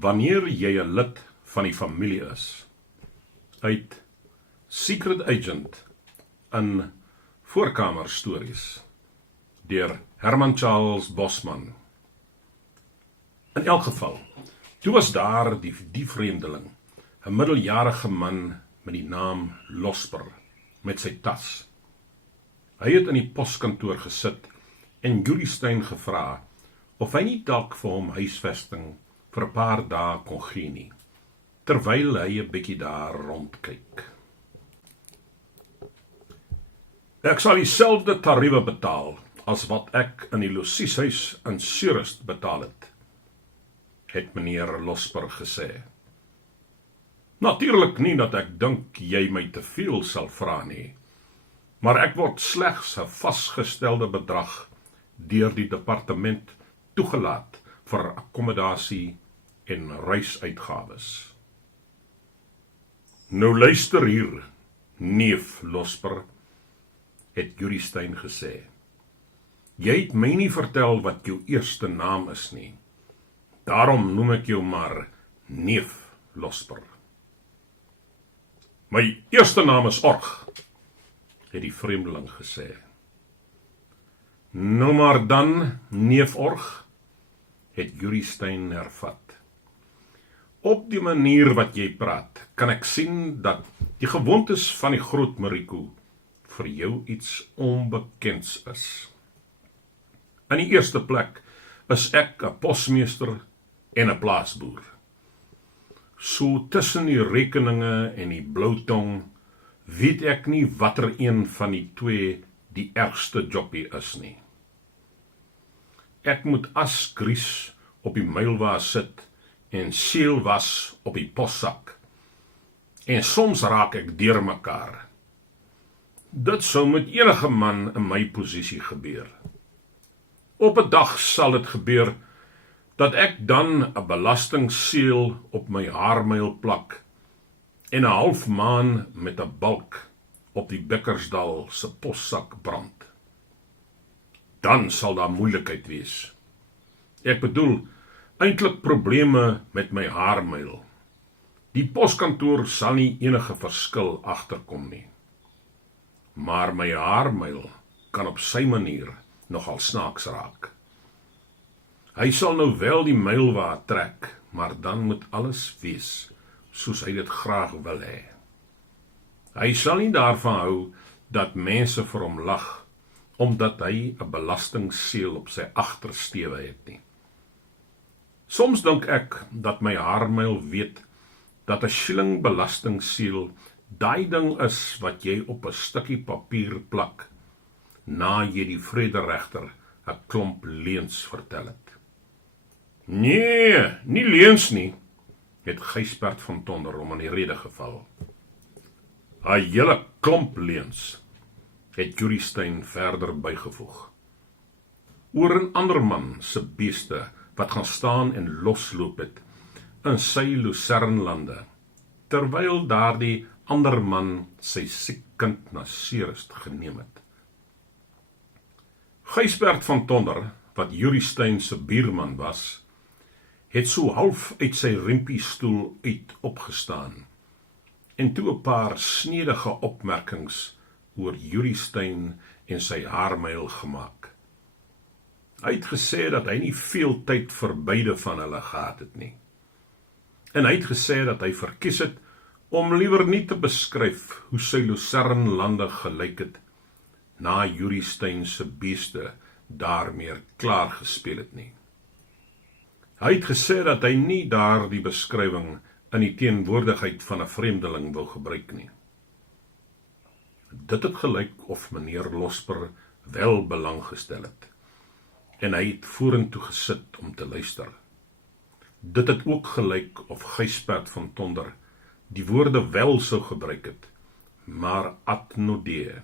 Wanneer jy 'n lid van die familie is, uit Secret Agent in Voorkamerstories deur Herman Charles Bosman. In elk geval, toe was daar die vreemdeling, 'n middeljarige man met die naam Losper, met sy tas. Hy het in die poskantoor gesit en Julie Steyn gevra of hy nie dalk vir hom huisvesting vir 'n paar dae kon gee nie, terwyl hy 'n bietjie daar rondkyk. Ek sal dieselfde tariewe betaal as wat ek in die losieshuis in Surest betaal het meneer Losper gesê. Natuurlik nie dat ek dink jy my te veel sal vra nie, maar ek word slegs 'n vasgestelde bedrag deur die departement toegelaat vir akkommodasie en reisuitgawes. Nou luister hier, neef Losper, het Julie Steyn gesê. Jy het my nie vertel wat jou eerste naam is nie. Daarom noem ek jou maar neef Losper. My eerste naam is Org, het die vreemdeling gesê. Nou maar dan, neef Org, het Julie Steyn hervat. Op die manier wat jy praat, kan ek sien dat die gewoontes van die groot Mariko vir jou iets onbekends is. In die eerste plek is ek 'n posmeester en 'n plaasboer. So tussen die rekeninge en die bloutong weet ek nie watter een van die twee die ergste joppie is nie. Ek moet asgries op die mylwa sit en seel was op die possak. En soms raak ek deurmekaar. Dit sou met enige man in my posisie gebeur. Op 'n dag sal dit gebeur dat ek dan 'n belastingseël op my haarmyl plak en 'n half maan met 'n balk op die Bikkersdal se possak brand. Dan sal daar moeilikheid wees. Ek bedoel, eintlik probleme met my haarmyl. Die poskantoor sal nie enige verskil agterkom nie. Maar my haarmyl kan op sy manier nogal snaaks raak. Hy sal nou wel die mylwa trek, maar dan moet alles wees soos hy dit graag wil hê. Hy sal nie daarvan hou dat mense vir hom lag, omdat hy 'n belastingseël op sy agtersteewe het nie. Soms dink ek dat my haarmyl weet dat 'n shilling belastingseël daai ding is wat jy op 'n stukkie papier plak, na jy die vrederegter 'n klomp leuns vertel het. Nee, nie leuns nie, het Gysbert van Tonder om in die rede geval. 'n hele klomp leuns, het Julie Steyn verder bygevoeg. Oor 'n ander man se beeste wat gaan staan en losloop het in sy Lucernlande, terwyl daardie ander man sy siek kind na Surest geneem het. Gysbert van Tonder, wat Julie Steyn se buurman was, het so half uit sy riempiestoel uit opgestaan en toe 'n paar snedige opmerkings oor Julie Steyn en sy haarmyl gemaak. Hy het gesê dat hy nie veel tyd vir beide van hulle gehad het nie. En hy het gesê dat hy verkies het om liewer nie te beskryf hoe sy Lucernlande gelyk het na Julie Steyn se beeste daarmee klaar gespeel het nie. Hy het gesê dat hy nie daar die beskrywing in die teenwoordigheid van 'n vreemdeling wil gebruik nie. Dit het gelyk of meneer Losper wel belang gestel het, en hy het vorentoe gesit om te luister. Dit het ook gelyk of Gysbert van Tonder die woorde wel sou gebruik het, maar ad nodee,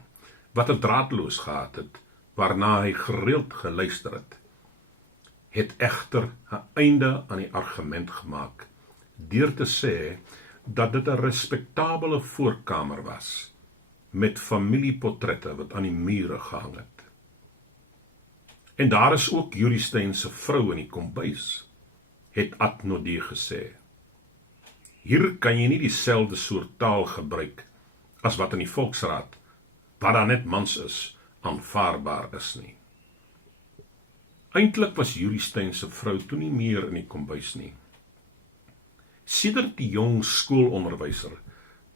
wat 'n draadloos gehad het, waarna hy gereeld geluister het egter 'n einde aan die argument gemaak, deur te sê dat dit 'n respektabele voorkamer was, met familieportrette wat aan die mure gehang het. En daar is ook Julie Steyn se vrou in die kombuis, het Atnodee gesê. Hier kan jy nie dieselfde soort taal gebruik as wat in die Volksraad, waar daar net mans is, aanvaarbaar is nie. Eintlik was Yuri Stein se vrou toe nie meer in die kombuis nie. Sedert die jong skoolonderwyser,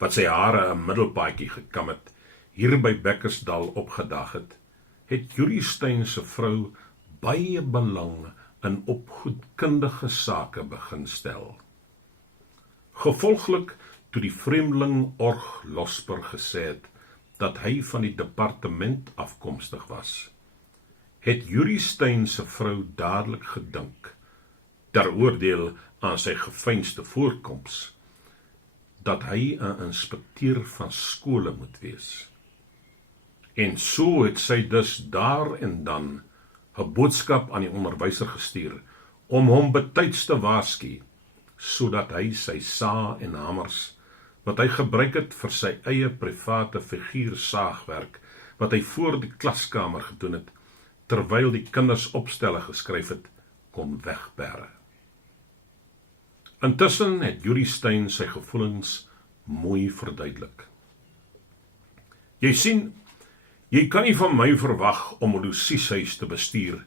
wat sy hare 'n middelpaadjie gekam het, hier by Bekkersdal opgedag het Yuri Stein se vrou baie belang in opvoedkundige sake begin stel. Gevolglik toe die vreemdeling Org Losper gesê het dat hy van die departement afkomstig was, het Yuri Stein se vrou dadelik gedink, ter oordeel aan sy geveinsde voorkoms, dat hy 'n inspekteur van skole moet wees. En so het sy dus daar en dan 'n boodskap aan die onderwyser gestuur, om hom betyds te waarsku, sodat hy sy sae en hamers, wat hy gebruik het vir sy eie private figuursaagwerk, wat hy voor die klaskamer gedoen het, terwyl die kinders opstelle geskryf het, kon wegbere. Intussen het Yuri Stein sy gevoelens mooi verduidelik. Jy sien, jy kan nie van my verwag om 'n Lucieshuis te bestuur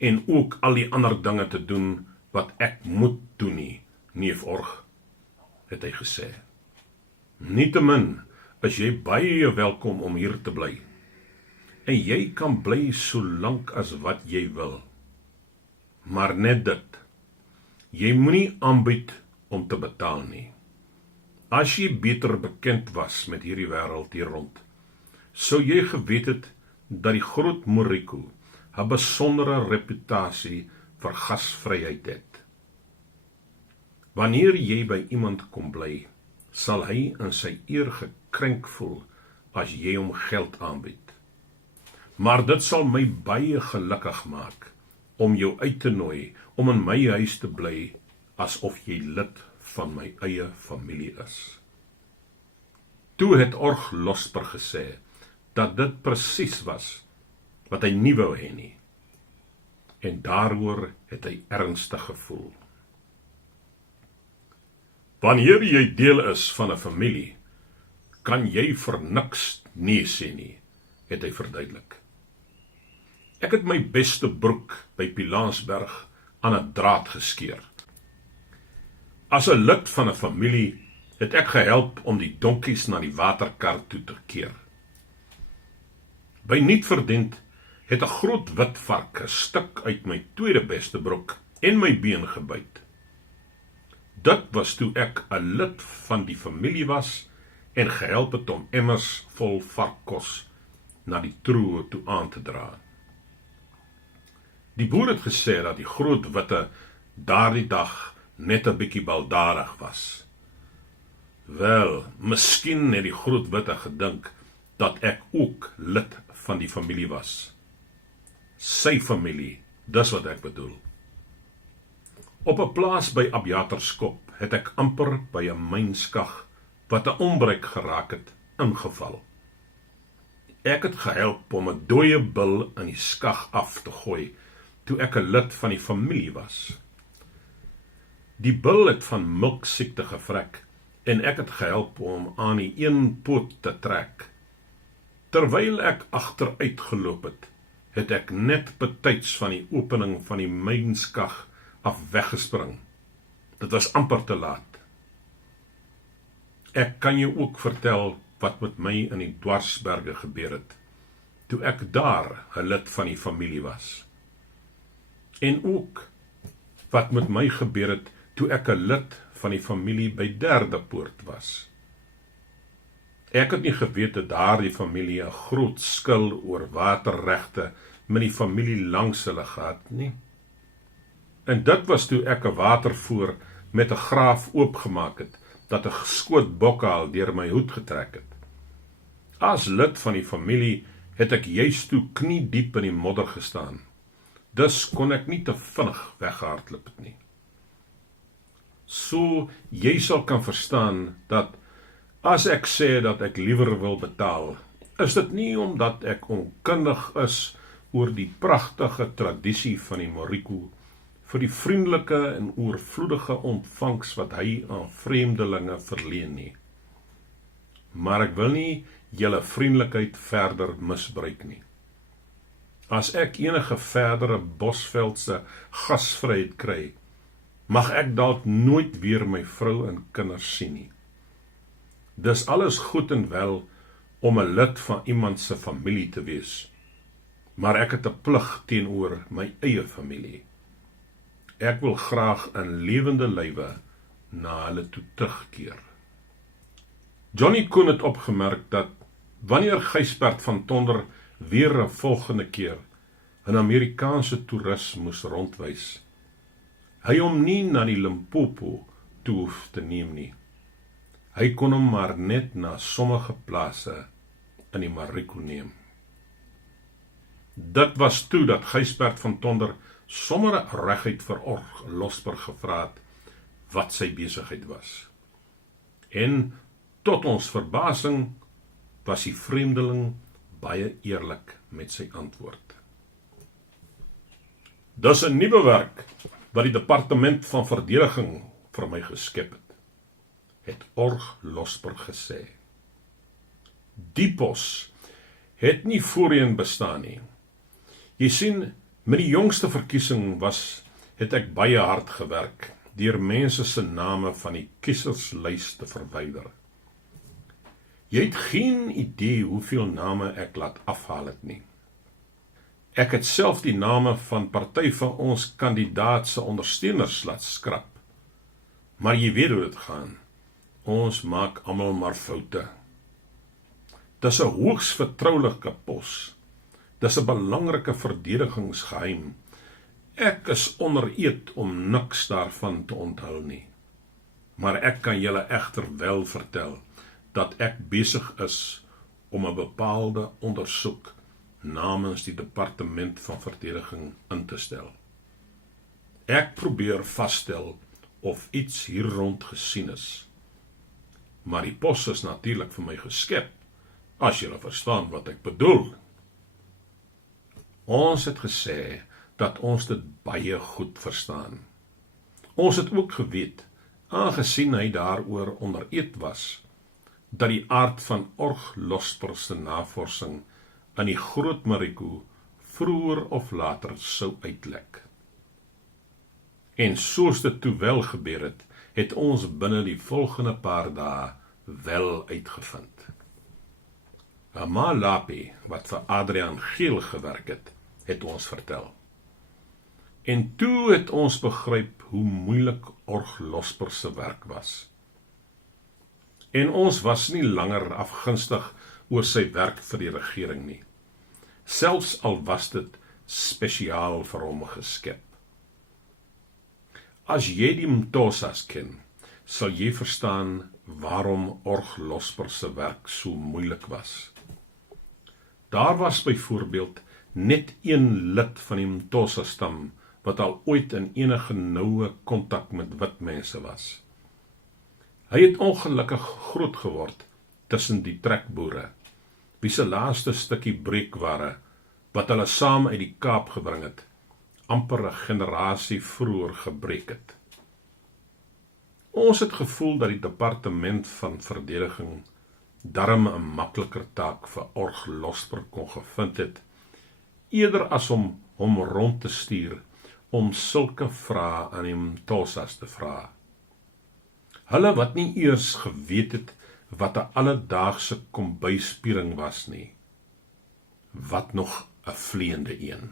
en ook al die ander dinge te doen wat ek moet doen nie, neef Org, het hy gesê. Nietemin is jy baie welkom om hier te bly. En jy kan bly so lank as wat jy wil. Maar net dit, jy moenie aanbied om te betaal nie. As jy beter bekend was met hierdie wêreld hier rond, sou jy geweet het dat die groot Moriko 'n besondere reputasie vir gasvryheid het. Wanneer jy by iemand kom bly, sal hy in sy eer gekrenk voel as jy hom geld aanbied. Maar dit sal my baie gelukkig maak om jou uit te nooi om in my huis te bly asof jy lid van my eie familie is. Toe het Org Losper gesê dat dit presies was wat hy nie wou hê nie. En daaroor het hy ernstig gevoel. Wanneer jy deel is van 'n familie, kan jy vir niks nee sê nie, het hy verduidelik. Ek het my beste broek by Pilanesberg aan 'n draad geskeur. As 'n lid van 'n familie het ek gehelp om die donkies na die waterkar toe te keer. By Nuutverdiend het 'n groot wit vark 'n stuk uit my tweede beste broek en my been gebyt. Dit was toe ek 'n lid van die familie was en gehelp het om emmers vol varkkos na die troe toe aan te dra. Die boer het gesê dat die groot witte daardie dag net 'n bietjie baldadig was. Wel, miskien het die groot witte gedink dat ek ook lid van die familie was. Sy familie, dis wat ek bedoel. Op 'n plaas by Abjaterskop het ek amper by 'n mynskag wat 'n ombreek geraak het, ingeval. Ek het gehelp om 'n dooie bil in die skag af te gooi, toe ek 'n lid van die familie was. Die bil het van milksiekte gevrek, en ek het gehelp om aan die een poot te trek. Terwyl ek agteruit geloop het ek net betyds van die opening van die mynskag af weggespring. Dit was amper te laat. Ek kan jou ook vertel wat met my in die Dwarsberge gebeur het, toe ek daar 'n lid van die familie was. En ook wat met my gebeur het, toe ek 'n lid van die familie by Derdepoort was. Ek het nie geweet dat daardie familie 'n groot skil oor waterregte met die familie langs hulle gehad nie. En dit was toe ek 'n watervoer met 'n graaf oopgemaak het, dat 'n geskoot bokhaal deur my hoed getrek het. As lid van die familie het ek juist toe knie diep in die modder gestaan. Dus kon ek nie te vinnig weggehardloop het nie. So jy sal kan verstaan dat as ek sê dat ek liewer wil betaal, is dit nie omdat ek onkundig is oor die pragtige tradisie van die Moriko vir die vriendelike en oorvloedige ontvangs wat hy aan vreemdelinge verleen nie. Maar ek wil nie julle vriendelikheid verder misbruik nie. As ek enige verdere Bosveldse gasvryheid kry, mag ek dalk nooit weer my vrou en kinders sien nie. Dis alles goed en wel om 'n lid van iemand se familie te wees, maar ek het 'n plig teenoor my eie familie. Ek wil graag in lewende lywe na hulle toe terugkeer. Johnny Koen het opgemerk dat wanneer Gysbert van Tonder weer 'n volgende keer 'n Amerikaanse toerist moes rondwys, hy hom nie na die Limpopo toe hoef te neem nie. Hy kon hom maar net na sommige plase in die Mariko neem. Dit was toe dat Gysbert van Tonder sommer reguit vir Org Losper gevra het wat sy besigheid was. En tot ons verbasing was die vreemdeling baie eerlik met sy antwoord. Dis 'n nuwe werk wat die Departement van Verdediging vir my geskep het Org Losper gesê. Die pos het nie voorheen bestaan nie. Jy sien, met die jongste verkiesing het ek baie hard gewerk deur mense se name van die kieserslys te verwyder. Jy het geen idee hoeveel name ek laat afhaal het nie. Ek het self die name van party van ons kandidaat se ondersteuners laat skrap. Maar jy weet hoe dit gaan. Ons maak almal maar foute. Dis 'n hoogs vertroulike pos. Dis 'n belangrike verdedigingsgeheim. Ek is onder eed om niks daarvan te onthul nie. Maar ek kan julle egter wel vertel dat ek besig is om 'n bepaalde ondersoek namens die Departement van Verdediging in te stel. Ek probeer vasstel of iets hier rond gesien is. Maar die pos is natuurlik vir my geskep, as julle verstaan wat ek bedoel. Ons het gesê dat ons dit baie goed verstaan. Ons het ook geweet, aangesien hy daaroor onder eed was, dat die aard van Org Losper se navorsing in die Groot Mariko vroeër of later sou uitlek. En soos dit toe wel gebeur het, het ons binne die volgende paar dae wel uitgevind. Amalapi, wat vir Adrian Geel gewerk het ons vertel. En toe het ons begryp hoe moeilik Org Losper se werk was. En ons was nie langer afgunstig oor sy werk vir die regering nie. Selfs al was dit spesiaal vir hom geskep. As jy die Mtosas ken, sal jy verstaan waarom Org Losper se werk so moeilik was. Daar was byvoorbeeld net een lid van die Mtosa stam wat al ooit in enige noue kontak met wit mense was. Hy het ongelukkig groot geword tussen die trekboere, wie se laaste stukkie breekware, wat hulle saam uit die Kaap gebring het, amper 'n generasie vroeër gebreek het. Ons het gevoel dat die Departement van Verdediging darm 'n makliker taak vir Org Losper kon gevind het, eerder as om hom rond te stuur om sulke vrae aan die Mtosas te vra. Hulle wat nie eers geweet het wat 'n alledaagse kombuispiering was nie. Wat nog 'n vleiende een.